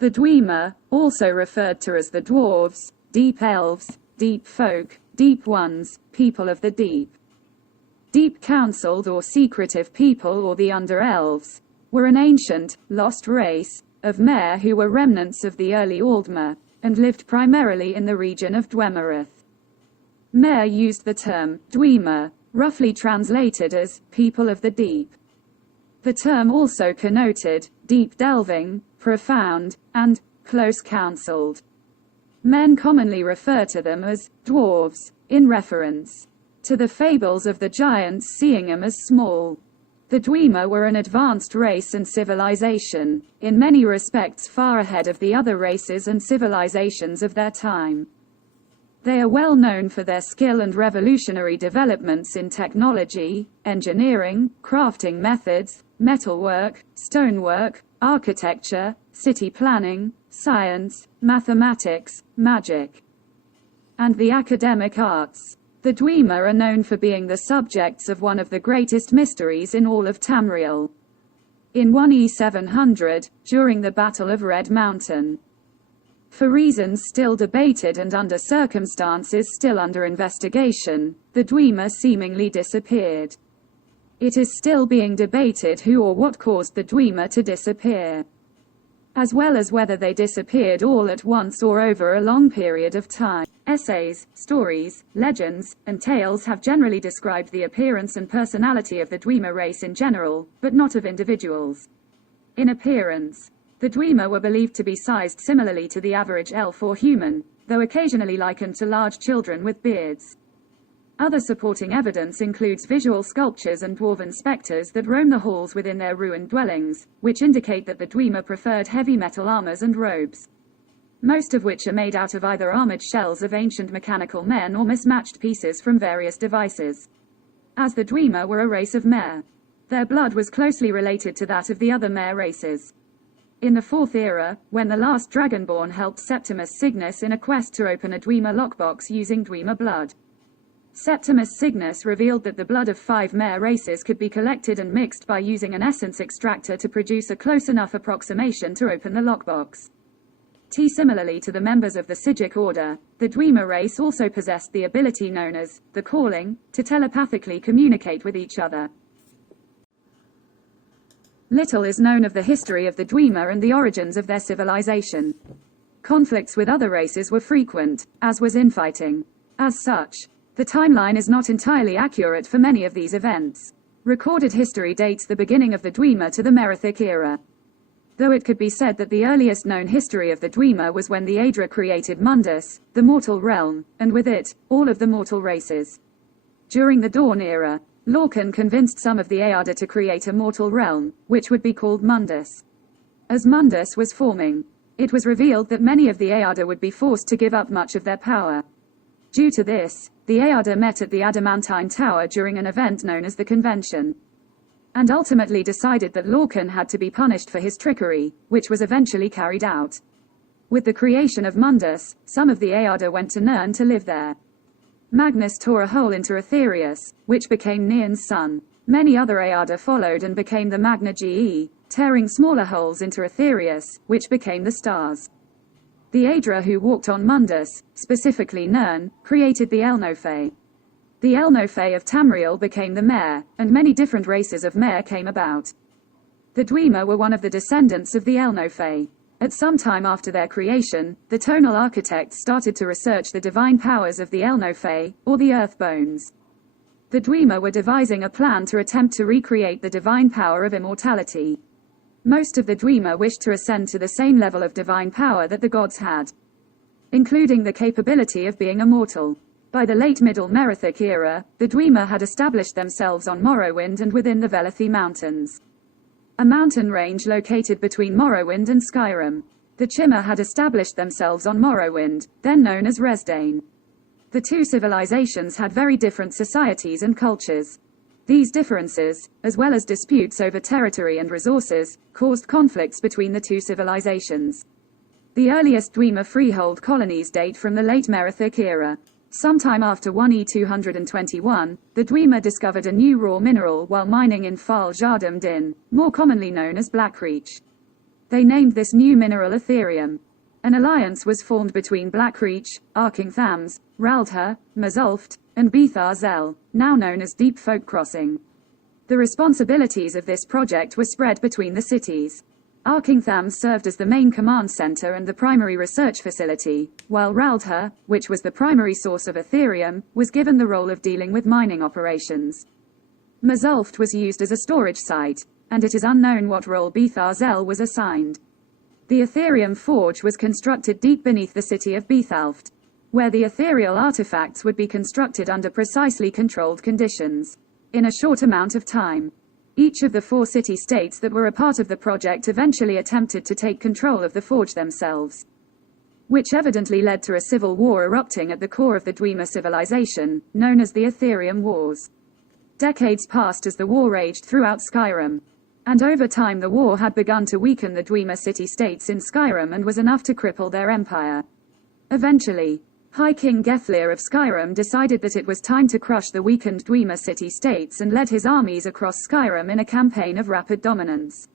The dwemer, also referred to as the dwarves, deep elves, deep folk, deep ones, people of the deep. Deep counseled or secretive people, or the under-elves, were an ancient, lost race of Mer who were remnants of the early Aldmer, and lived primarily in the region of Dwemerith. Mer used the term dwemer, roughly translated as people of the deep. The term also connoted deep delving, profound, and close-counseled. Men commonly refer to them as dwarves, in reference to the fables of the giants seeing them as small. The dwemer were an advanced race and civilization, in many respects far ahead of the other races and civilizations of their time. They are well known for their skill and revolutionary developments in technology, engineering, crafting methods, metalwork, stonework, architecture, city planning, science, mathematics, magic, and the academic arts. The dwemer are known for being the subjects of one of the greatest mysteries in all of Tamriel. In 1E700, during the Battle of Red Mountain, for reasons still debated and under circumstances still under investigation, the dwemer seemingly disappeared. It is still being debated who or what caused the dwemer to disappear, as well as whether they disappeared all at once or over a long period of time. Essays, stories, legends, and tales have generally described the appearance and personality of the dwemer race in general, but not of individuals. In appearance, the dwemer were believed to be sized similarly to the average elf or human, though occasionally likened to large children with beards. Other supporting evidence includes visual sculptures and dwarven specters that roam the halls within their ruined dwellings, which indicate that the dwemer preferred heavy metal armors and robes, most of which are made out of either armored shells of ancient mechanical men or mismatched pieces from various devices. As the dwemer were a race of Mer, their blood was closely related to that of the other Mer races. In the Fourth Era, when the last Dragonborn helped Septimus Cygnus in a quest to open a dwemer lockbox using dwemer blood, Septimus Cygnus revealed that the blood of 5 Mer races could be collected and mixed by using an essence extractor to produce a close enough approximation to open the lockbox. Similarly to the members of the Psijic order, the dwemer race also possessed the ability known as the calling, to telepathically communicate with each other. Little is known of the history of the dwemer and the origins of their civilization. Conflicts with other races were frequent, as was infighting. As such, the timeline is not entirely accurate for many of these events. Recorded history dates the beginning of the dwemer to the Merithic era, though it could be said that the earliest known history of the dwemer was when the Aedra created Mundus, the mortal realm, and with it, all of the mortal races. During the Dawn era, Lorcan convinced some of the Aedra to create a mortal realm, which would be called Mundus. As Mundus was forming, it was revealed that many of the Aedra would be forced to give up much of their power. Due to this, the Aedra met at the Adamantine Tower during an event known as the Convention, and ultimately decided that Lorcan had to be punished for his trickery, which was eventually carried out. With the creation of Mundus, some of the Aedra went to Nirn to live there. Magnus tore a hole into Aetherius, which became Nirn's sun. Many other Aedra followed and became the Magna Ge, tearing smaller holes into Aetherius, which became the stars. The Aedra who walked on Mundus, specifically Nirn, created the Elnofey. The Elnofey of Tamriel became the Mer, and many different races of Mer came about. The dwemer were one of the descendants of the Elnofey. At some time after their creation, the tonal architects started to research the divine powers of the Elnofey, or the Earth Bones. The dwemer were devising a plan to attempt to recreate the divine power of immortality. Most of the dwemer wished to ascend to the same level of divine power that the gods had, including the capability of being immortal. By the late Middle Merithic era, the dwemer had established themselves on Morrowind and within the Velethi Mountains, a mountain range located between Morrowind and Skyrim. The Chimmer had established themselves on Morrowind, then known as Resdain. The two civilizations had very different societies and cultures. These differences, as well as disputes over territory and resources, caused conflicts between the two civilizations. The earliest dwemer freehold colonies date from the late Merithic era. Sometime after 1E221, the dwemer discovered a new raw mineral while mining in Fal Jardim Din, more commonly known as Blackreach. They named this new mineral Ethereum. An alliance was formed between Blackreach, Arkingthams, Raldha, Mazulft, and Beethar-Zel, now known as Deep Folk Crossing. The responsibilities of this project were spread between the cities. Arkingthams served as the main command center and the primary research facility, while Raldha, which was the primary source of Ethereum, was given the role of dealing with mining operations. Mazulft was used as a storage site, and it is unknown what role Beethar-Zel was assigned. The Ethereum Forge was constructed deep beneath the city of Beethalft, where the ethereal artifacts would be constructed under precisely controlled conditions, in a short amount of time. Each of the 4 city-states that were a part of the project eventually attempted to take control of the forge themselves, which evidently led to a civil war erupting at the core of the Dwemer civilization, known as the Ethereum Wars. Decades passed as the war raged throughout Skyrim, and over time the war had begun to weaken the Dwemer city-states in Skyrim and was enough to cripple their empire. Eventually, High King Gethlir of Skyrim decided that it was time to crush the weakened Dwemer city-states and led his armies across Skyrim in a campaign of rapid dominance.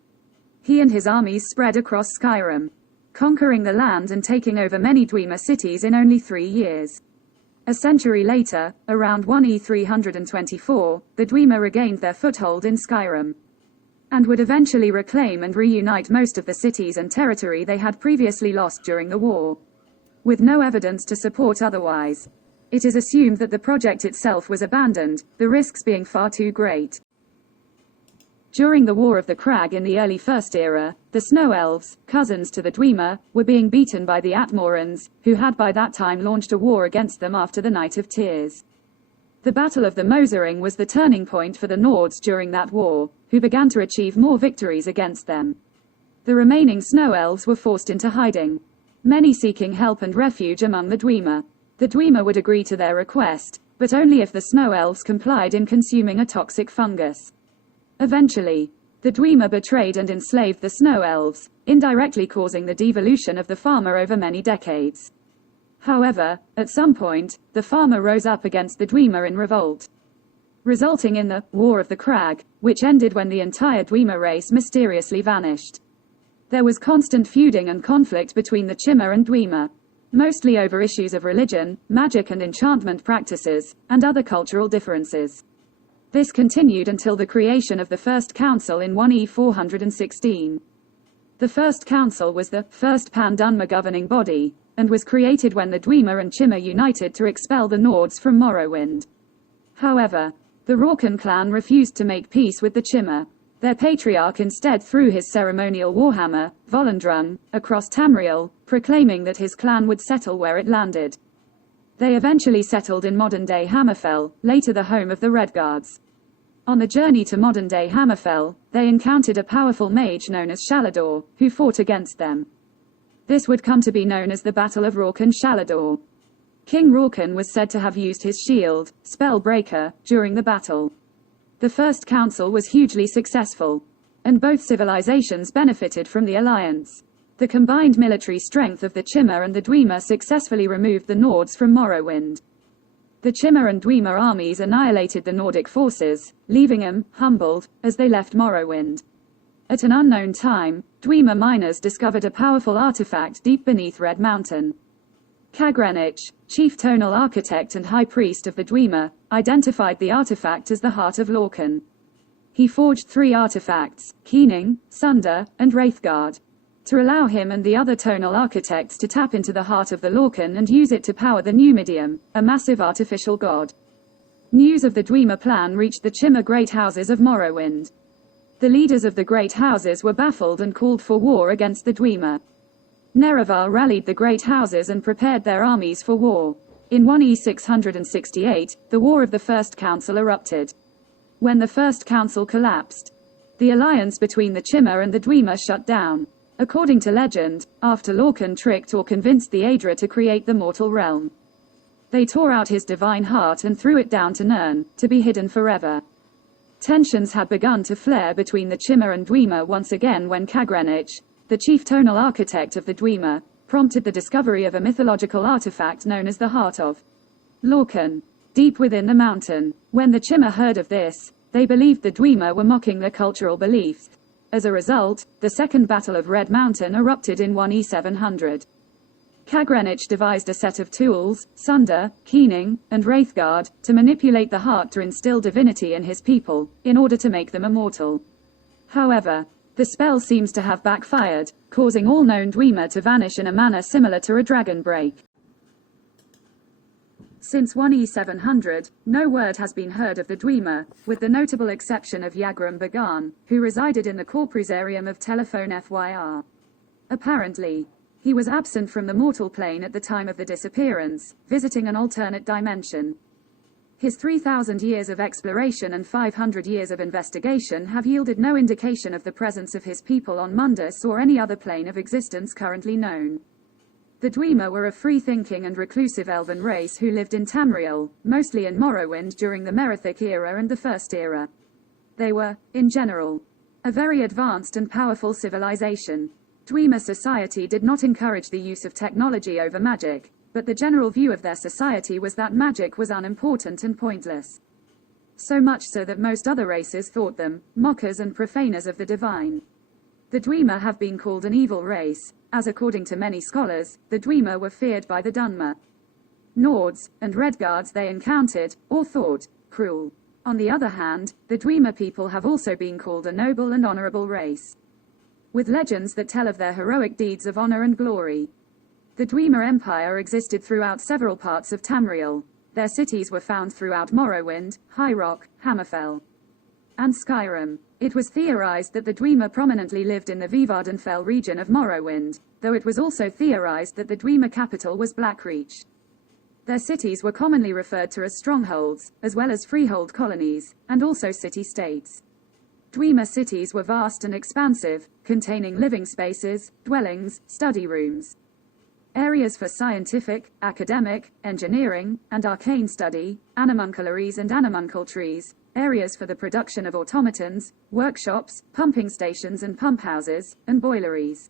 He and his armies spread across Skyrim, conquering the land and taking over many Dwemer cities in only 3 years. A century later, around 1E324, the Dwemer regained their foothold in Skyrim, and would eventually reclaim and reunite most of the cities and territory they had previously lost during the war, with no evidence to support otherwise. It is assumed that the project itself was abandoned, the risks being far too great. During the War of the Crag in the early First Era, the Snow Elves, cousins to the Dwemer, were being beaten by the Atmorans, who had by that time launched a war against them after the Night of Tears. The Battle of the Mosering was the turning point for the Nords during that war, who began to achieve more victories against them. The remaining Snow Elves were forced into hiding, many seeking help and refuge among the Dwemer. The Dwemer would agree to their request, but only if the Snow Elves complied in consuming a toxic fungus. Eventually, the Dwemer betrayed and enslaved the Snow Elves, indirectly causing the devolution of the farmer over many decades. However, at some point, the farmer rose up against the Dwemer in revolt, resulting in the War of the Crag, which ended when the entire Dwemer race mysteriously vanished. There was constant feuding and conflict between the Chimmer and Dwemer, mostly over issues of religion, magic and enchantment practices, and other cultural differences. This continued until the creation of the First Council in 1E416. The First Council was the first Pan-Dunmer governing body, and was created when the Dwemer and Chimmer united to expel the Nords from Morrowind. However, the Rorken clan refused to make peace with the Chimmer. Their patriarch instead threw his ceremonial warhammer, Volendrung, across Tamriel, proclaiming that his clan would settle where it landed. They eventually settled in modern-day Hammerfell, later the home of the Redguards. On the journey to modern-day Hammerfell, they encountered a powerful mage known as Shalador, who fought against them. This would come to be known as the Battle of Rorken-Shalador. King Rorken was said to have used his shield, Spellbreaker, during the battle. The First Council was hugely successful, and both civilizations benefited from the alliance. The combined military strength of the Chimmer and the Dwemer successfully removed the Nords from Morrowind. The Chimmer and Dwemer armies annihilated the Nordic forces, leaving them, humbled, as they left Morrowind. At an unknown time, Dwemer miners discovered a powerful artifact deep beneath Red Mountain. Kagranich, chief tonal architect and high priest of the Dwemer, identified the artifact as the Heart of Lorkhan. He forged 3 artifacts, Keening, Sunder, and Wraithguard, to allow him and the other tonal architects to tap into the heart of the Lorkhan and use it to power the Numidium, a massive artificial god. News of the Dwemer plan reached the Chimmer great houses of Morrowind. The leaders of the great houses were baffled and called for war against the Dwemer. Nerevar rallied the great houses and prepared their armies for war. In 1E668, the War of the First Council erupted. When the First Council collapsed, the alliance between the Chimmer and the Dwemer shut down. According to legend, after Lorkhan tricked or convinced the Aedra to create the mortal realm, they tore out his divine heart and threw it down to Nirn, to be hidden forever. Tensions had begun to flare between the Chimmer and Dwemer once again when Kagranich, the chief tonal architect of the Dwemer, prompted the discovery of a mythological artifact known as the Heart of Lorkhan, deep within the mountain. When the Chimmer heard of this, they believed the Dwemer were mocking their cultural beliefs. As a result, the Second Battle of Red Mountain erupted in 1E700. Kagrenich devised a set of tools, Sunder, Keening, and Wraithguard, to manipulate the heart to instill divinity in his people, in order to make them immortal. However, the spell seems to have backfired, causing all known dwemer to vanish in a manner similar to a dragon break. Since 1E700, no word has been heard of the dwemer, with the notable exception of Yagram Bagan, who resided in the corpusarium of Telephone Fyr. Apparently, he was absent from the mortal plane at the time of the disappearance, visiting an alternate dimension. His 3,000 years of exploration and 500 years of investigation have yielded no indication of the presence of his people on Mundus or any other plane of existence currently known. The dwemer were a free-thinking and reclusive elven race who lived in Tamriel, mostly in Morrowind during the Merithic era and the First Era. They were, in general, a very advanced and powerful civilization. Dwemer society did not encourage the use of technology over magic, but the general view of their society was that magic was unimportant and pointless. So much so that most other races thought them mockers and profaners of the divine. The dwemer have been called an evil race, as according to many scholars, the dwemer were feared by the Dunmer, Nords, and Redguards they encountered, or thought, cruel. On the other hand, the dwemer people have also been called a noble and honorable race, with legends that tell of their heroic deeds of honor and glory. The Dwemer Empire existed throughout several parts of Tamriel. Their cities were found throughout Morrowind, High Rock, Hammerfell, and Skyrim. It was theorized that the Dwemer prominently lived in the Vivardenfell region of Morrowind, though it was also theorized that the Dwemer capital was Blackreach. Their cities were commonly referred to as strongholds, as well as freehold colonies, and also city-states. Dwemer cities were vast and expansive, containing living spaces, dwellings, study rooms, areas for scientific, academic, engineering, and arcane study, animuncularies and animuncultries, areas for the production of automatons, workshops, pumping stations and pump houses, and boileries.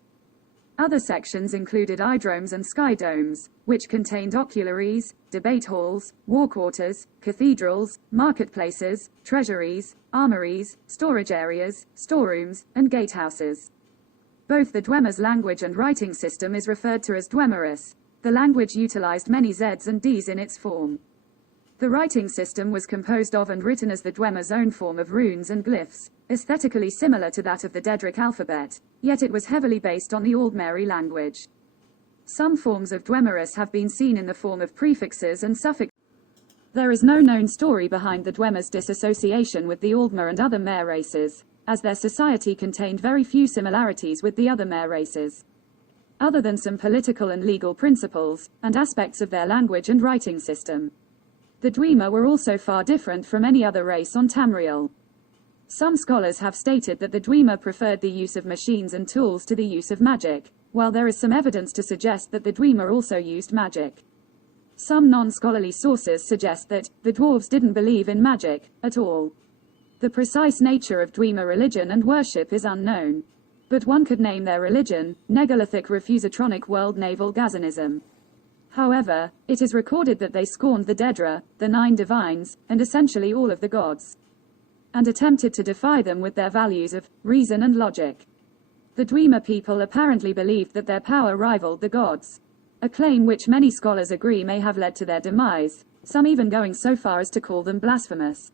Other sections included idromes and skydomes, which contained ocularities, debate halls, war quarters, cathedrals, marketplaces, treasuries, armories, storage areas, storerooms, and gatehouses. Both the Dwemer's language and writing system is referred to as Dwemerus. The language utilized many Zs and Ds in its form. The writing system was composed of and written as the Dwemer's own form of runes and glyphs, aesthetically similar to that of the Daedric alphabet, yet it was heavily based on the Aldmeri language. Some forms of Dwemerus have been seen in the form of prefixes and suffixes. There is no known story behind the Dwemer's disassociation with the Aldmer and other Mare races, as their society contained very few similarities with the other Mare races, other than some political and legal principles, and aspects of their language and writing system. The Dwemer were also far different from any other race on Tamriel. Some scholars have stated that the Dwemer preferred the use of machines and tools to the use of magic, while there is some evidence to suggest that the Dwemer also used magic. Some non-scholarly sources suggest that the dwarves didn't believe in magic at all. The precise nature of Dwemer religion and worship is unknown, but one could name their religion Negalithic Refusatronic World Naval Gazanism. However, it is recorded that they scorned the Daedra, the 9 divines, and essentially all of the gods, and attempted to defy them with their values of reason and logic. The Dwemer people apparently believed that their power rivaled the gods, a claim which many scholars agree may have led to their demise, some even going so far as to call them blasphemous.